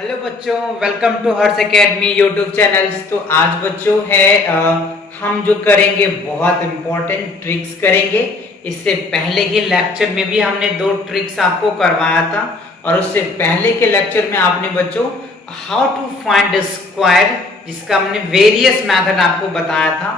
Hello बच्चों, welcome to Harsh academy YouTube channels. तो आज बच्चों है हम जो करेंगे बहुत इंपॉर्टेंट ट्रिक्स करेंगे। इससे पहले के लेक्चर में भी हमने 2 ट्रिक्स आपको करवाया था और उससे पहले के लेक्चर में आपने बच्चों हाउ टू फाइंड स्क्वायर, जिसका हमने वेरियस मेथड आपको बताया था।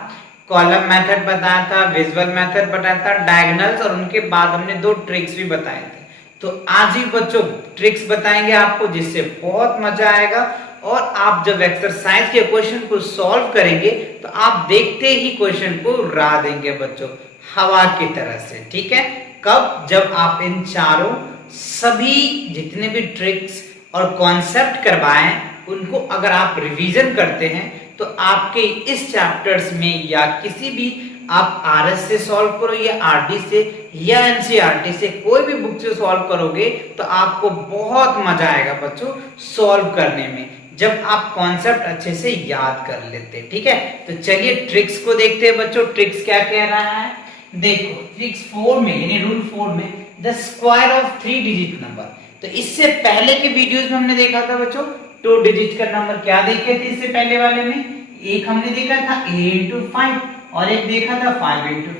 कॉलम मेथड बताया था, विजुअल मेथड बताया था, डायगोनल्स, और उनके बाद हमने 2 ट्रिक्स भी बताए थे। तो आज ही बच्चों ट्रिक्स बताएंगे आपको, जिससे बहुत मजा आएगा। और आप जब एक्सरसाइज के क्वेश्चन को सॉल्व करेंगे तो आप देखते ही क्वेश्चन को उड़ा देंगे बच्चों, हवा की तरह से। ठीक है, कब? जब आप इन चारों सभी जितने भी ट्रिक्स और कॉन्सेप्ट करवाएं उनको अगर आप रिवीजन करते हैं तो आपके इस चैप्टर्स में या किसी भी आप आरएस से सॉल्व करो या आरडी से या एनसीईआरटी से, कोई भी बुक से सॉल्व करोगे तो आपको बहुत मजा आएगा बच्चों सॉल्व करने में, जब आप कॉन्सेप्ट अच्छे से याद कर लेते। ठीक है, तो चलिए ट्रिक्स को देखते हैं बच्चों। ट्रिक्स क्या कह रहा है, देखो ट्रिक्स 4 में यानी रूल 4 में the square of 3 digit number. तो इससे पहले के वीडियोस में हमने देखा था बच्चों 2 डिजिट का नंबर क्या देखे थे। इससे पहले वाले में एक हमने देखा था a into 5 और एक देखा था 5 into 5,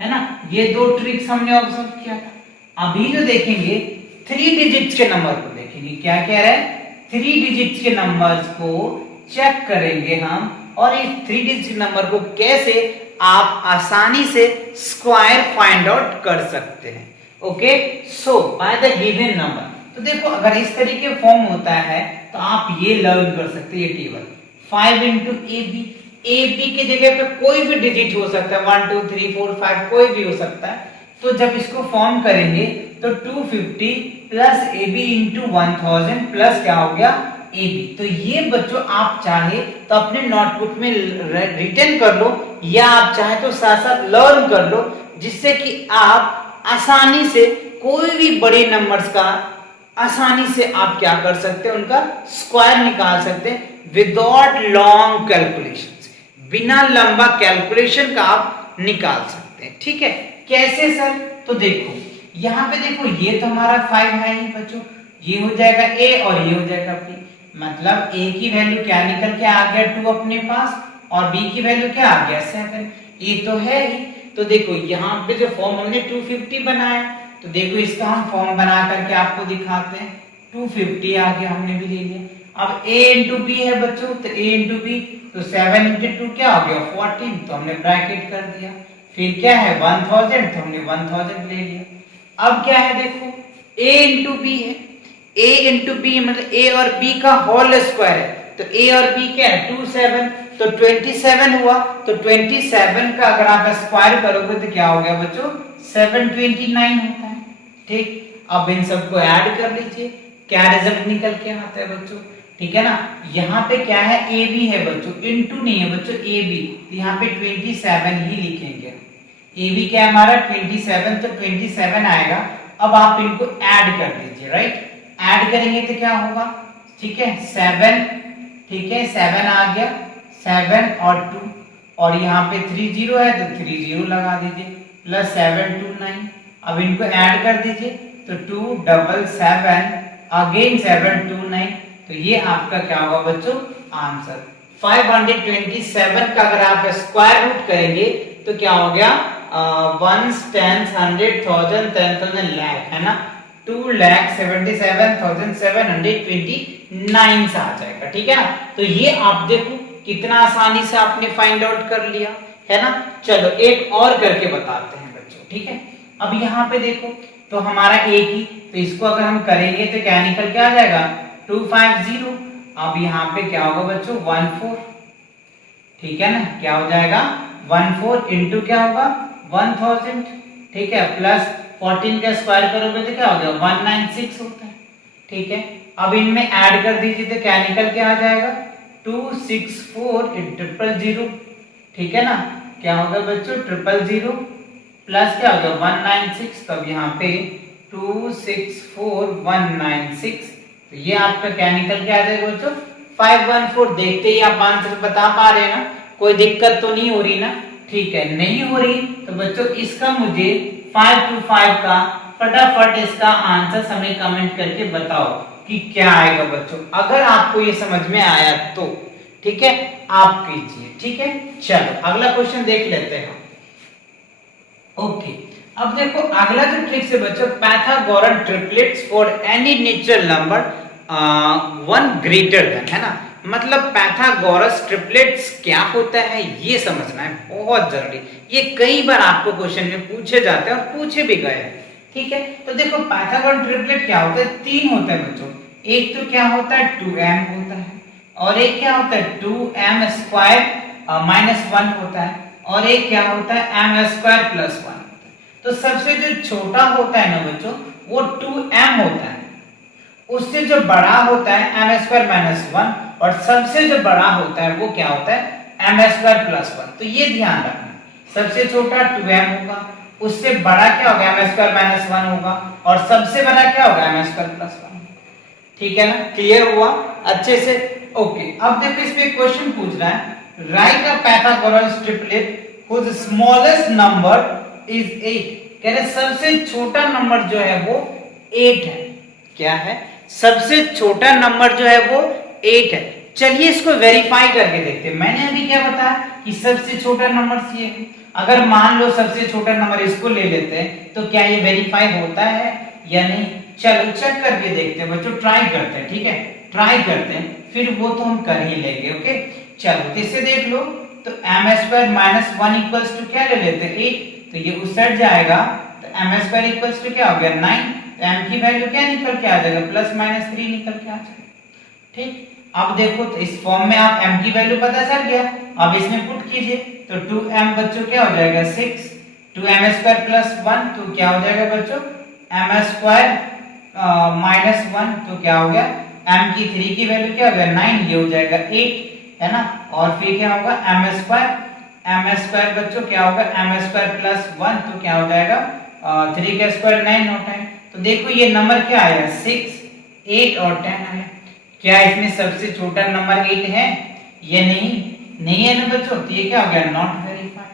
है ना। ये 2 ट्रिक्स हमने ऑब्जर्व किया था। अभी जो देखेंगे 3 डिजिट्स के नंबर को देखेंगे, क्या कह रहा है, 3 डिजिट्स के नंबर्स को चेक करेंगे हम, और इस 3 डिजिट के नंबर को कैसे आप आसानी से स्क्वायर फाइंड आउट कर सकते हैं। Okay, so by the given number. तो देखो अगर इस तरीके फॉर्म होता है तो आप ये लर्न कर सकते हैं, ये टेबल 5 into AB। AB के जगह पे कोई भी डिजिट हो सकता है, 1 2 3 4 5 कोई भी हो सकता है। तो जब इसको फॉर्म करेंगे तो 250 प्लस AB इंटू 1000 प्लस क्या हो गया AB। तो ये बच्चों आप चाहे तो अपने नोटबुक में रिटन कर लो या आप चाहे तो साथ साथ लर्न कर लो, जिससे कि आप आसानी से कोई भी बड़े नंबर्स का आसानी से आप क्या कर सकते हैं, उनका स्क्वायर निकाल सकते हैं विदाउट लॉन्ग कैलकुलेशंस, बिना लंबा कैलकुलेशन का आप निकाल सकते हैं। ठीक है, कैसे सर? तो देखो यहाँ पे देखो ये तो हमारा 5 है ही बच्चों, ये हो जाएगा a और ये हो जाएगा b। मतलब a की वैल्यू क्या निकल के आ गया 2 अपने पास, और b की वैल्यू क्या आ गया 7। a तो है ही। तो देखो यहाँ पे जो फॉर्म हमने 250 बनाया, तो देखो इसका हम फॉर्म बना करके आपको दिखाते हैं। 250 आ गया, हमने भी ले लिया। अब a इंटू बी है बच्चों, तो a इंटू बी, तो 7 इंटू 2 क्या हो गया 14, तो हमने ब्रैकेट कर दिया। फिर क्या है 1000, तो हमने 1000 ले लिया। अब क्या है देखो a इंटू बी है, a इंटू बी मतलब a और b का होल स्क्वायर है, तो a और b क्या है 27, तो 27 हुआ। तो 27 का अगर आप स्क्वायर करोगे तो क्या हो गया बच्चों 729 होता है। ठीक, अब इन सबको ऐड कर लीजिए, क्या रिजल्ट निकल के आता है बच्चों। ठीक है ना, यहाँ पे क्या है ए बी है बच्चों, इनटू नहीं है बच्चों ए बी, तो यहाँ पे 27 ही लिखेंगे। ए बी क्या है हमारा 27, तो 27 आएगा। अब आप इनको ऐड कर दीजिए, राइट। ऐड करेंगे तो क्या होगा, ठीक है 7, ठीक है 7 आ गया, 7 और 2, और यहाँ पे 30 है तो 30 लगा दीजिए, प्लस 7 2 9। अब इनको ऐड कर दीजिए तो 2 7 7 अगेन 7 2 9, तो ये आपका क्या होगा बच्चों आंसर। 527 का अगर आप स्क्वायर रूट करेंगे तो क्या हो गया 1 10 100 1000 10,000 लाख, है ना। 2,77,729 से आ जाएगा। ठीक है ना, तो ये आप देखो कितना आसानी से आपने फाइंड आउट कर लिया, है ना। चलो एक और करके बताते हैं बच्चों। ठीक है, अब यहाँ पे देखो तो हमारा एक ही, तो इसको अगर हम करेंगे तो क्या निकल के आ जाएगा 250। अब यहाँ पे क्या होगा बच्चों 14, ठीक है ना, क्या हो जाएगा 14 इंटू क्या होगा 1000, ठीक है, प्लस 14 का स्क्वायर करोगे तो क्या हो गया 196 होता है। ठीक है, अब इनमें ऐड कर दीजिए तो क्या निकल के आ जाएगा 264 000, ठीक है ना, क्या होगा बच्चों 000 प्लस क्या हो गया 196, तब यहाँ पे 264196, तो ये आपका क्या निकल के आ जाएगा बच्चों 514। देखते ही आप आंसर बता पा रहे हैं ना, कोई दिक्कत तो नहीं हो रही ना। ठीक है, नहीं हो रही तो बच्चों इसका मुझे 5 to 5 का फटाफट इसका आंसर हमें कमेंट करके बताओ कि क्या आएगा बच्चों। अगर आपको ये समझ में आया तो ठीक है, आप कीजिए। ठीक है, चलो अगला क्वेश्चन देख लेते हैं। ओके, अब देखो अगला जो ट्रिक्स है बच्चों, Pythagorean triplets for any natural number one greater than, है ना। मतलब पाइथागोरस ट्रिपलेट्स क्या होता है ये समझना है, बहुत जरूरी। ये कई बार आपको क्वेश्चन में पूछे जाते हैं और पूछे भी गए हैं। ठीक है, तो देखो पाइथागोरन ट्रिपलेट क्या होता है, तीन होता है बच्चों। एक तो क्या होता है 2m होता है, और एक क्या होता है 2m स्क्वायर -1 होता है, और एक क्या होता है m स्क्वायर +1 होता है। तो सबसे जो छोटा होता है ना बच्चों वो 2m होता है, उससे जो बड़ा होता है m स्क्वायर -1, और सबसे जो बड़ा होता है वो क्या होता है m स्क्वायर +1। तो ये ध्यान रखना, सबसे छोटा 2m होगा, उससे बड़ा क्या होगा m स्क्वायर -1 होगा, और सबसे बड़ा क्या होगा m स्क्वायर +1। ठीक है ना, क्लियर हुआ अच्छे से। ओके, अब देखो इसमें क्वेश्चन पूछ रहा है, write a Pythagoras triplet whose smallest number is 8। कह रहे सबसे छोटा नंबर जो है वो 8 है। क्या है, सबसे छोटा नंबर जो है वो 8 है। चलिए इसको वेरीफाई करके देखते हैं। मैंने अभी क्या बताया कि सबसे छोटा नंबर ये है। अगर मान लो सबसे छोटा नंबर इसको ले लेते हैं तो क्या ये वेरीफाई होता है या नहीं। चलो चेक करके देखते हैं बच्चों, ट्राई करते हैं। ठीक है, ट्राई करते हैं, फिर वो तो हम कर ही लेंगे। ओके, चलो तो इससे देख लो, तो m स्क्वायर -1 इक्वल्स टू क्या ले लेते हैं 8, तो ये उस साइड जाएगा, तो m स्क्वायर इक्वल्स टू क्या हो गया 9, तो m की वैल्यू क्या निकल के आ जाएगा +-3 निकल के आ जाएगा। ठीक, अब देखो तो इस फॉर्म में आप m की वैल्यू पता चल गया, अब इसमें पुट कीजिए, तो 2m बच्चों क्या हो जाएगा 6, 2m स्क्वायर +1 तो क्या हो जाएगा बच्चों m स्क्वायर -1, तो क्या हो गया m की 3 की वैल्यू क्या हो गया 9, ये हो जाएगा 8, है ना। और फिर क्या होगा m स्क्वायर बच्चों क्या होगा m स्क्वायर +1 तो क्या हो जाएगा 3 का स्क्वायर 9 होता है। तो देखो ये नंबर क्या आया 6, 8 और 10 आया। क्या इसमें सबसे छोटा नंबर 8 है? ये नहीं है ना बच्चों, तो ये क्या हो गया नॉट वेरीफाइड,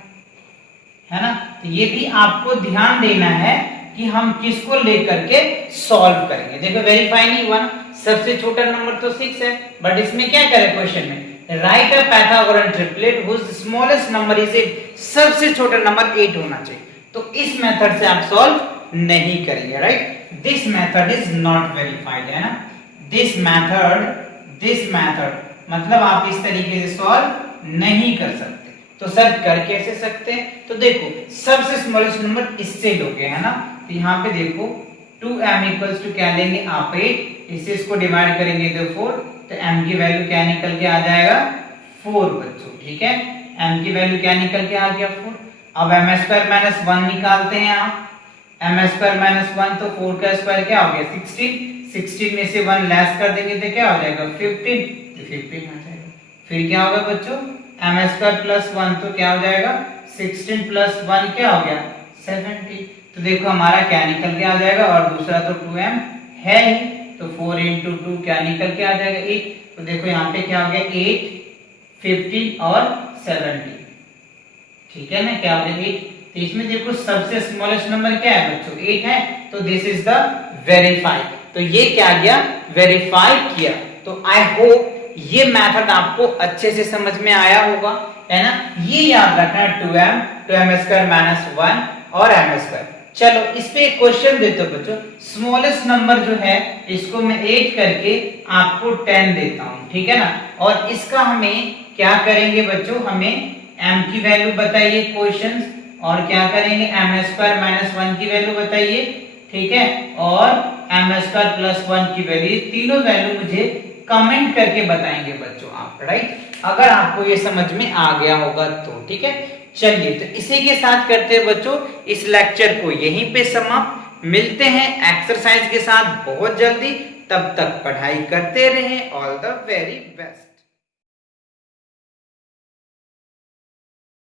है ना। तो ये भी आपको ध्यान देना है कि हम किसको लेकर के सॉल्व करेंगे। देखो वेरीफाई नहीं हुआ, सबसे छोटा नंबर तो 6 है, बट इसमें क्या करें क्वेश्चन में, write a Pythagorean triplet whose smallest number is 8, सबसे छोटा नंबर 8 होना चाहिए। तो इस मेथड से आप सॉल्व नहीं करेंगे, right. This method is not verified, है ना। दिस मेथड मतलब आप इस तरीके से सॉल्व नहीं कर सकते। तो सर कर कैसे सकते हैं, तो देखो सबसे स्मॉलेस्ट नंबर इससे लोगे, है ना। तो यहाँ पे देखो 2m इक्वल्स टू क्या लेंगे आप 8, इससे इसको डिवाइड करेंगे तो 4, तो m की वैल्यू क्या निकल के आ जाएगा 4 बच्चों। ठीक है, m की वैल्यू क्या निकल के आ गया 4। अब m स्क्वायर -1 निकालते हैं आप, m स्क्वायर -1 तो 4 का स्क्वायर क्या हो गया 16 में से 1 लेस कर देंगे तो क्या हो जाएगा 15, तो 15 आ जाएगा। फिर क्या होगा बच्चों m स्क्वायर +1 तो क्या हो जाएगा 16 + 1 क्या हो गया 17। तो देखो हमारा क्या निकल के आ जाएगा, और दूसरा तो 2m है ही, तो 4 × 2 क्या निकल के आ जाएगा 8। तो देखो यहाँ पे क्या हो गया 8, 15 और 17, ठीक है ना, क्या हो गया 8। तो इसमें देखो सबसे स्मॉलेस्ट नंबर क्या है बच्चों 8 है, तो दिस इज द वेरीफाइड। तो ये क्या गया वेरीफाई किया। तो आई होप ये मेथड आपको अच्छे से समझ में आया होगा, है ना। ये याद रखना 2m स्क्वायर -1 और m स्क्वायर। चलो इस पे एक क्वेश्चन देते हो बच्चों, स्मॉलेस्ट नंबर जो है इसको मैं 8 करके आपको 10 देता हूं, ठीक है ना। और इसका हमें क्या करेंगे बच्चों, हमें m की वैल्यू बताइए क्वेश्चन, और क्या करेंगे m स्क्वायर -1 की वैल्यू बताइए, ठीक है, और m स्क्वायर +1 की वैल्यू, तीनों वैल्यू मुझे कमेंट करके बताएंगे बच्चों आप, राइट। अगर आपको ये समझ में आ गया होगा तो ठीक है। चलिए तो इसी के साथ करते हैं बच्चों इस लेक्चर को यहीं पे समाप्त। मिलते हैं एक्सरसाइज के साथ बहुत जल्दी, तब तक पढ़ाई करते रहें। All the very best.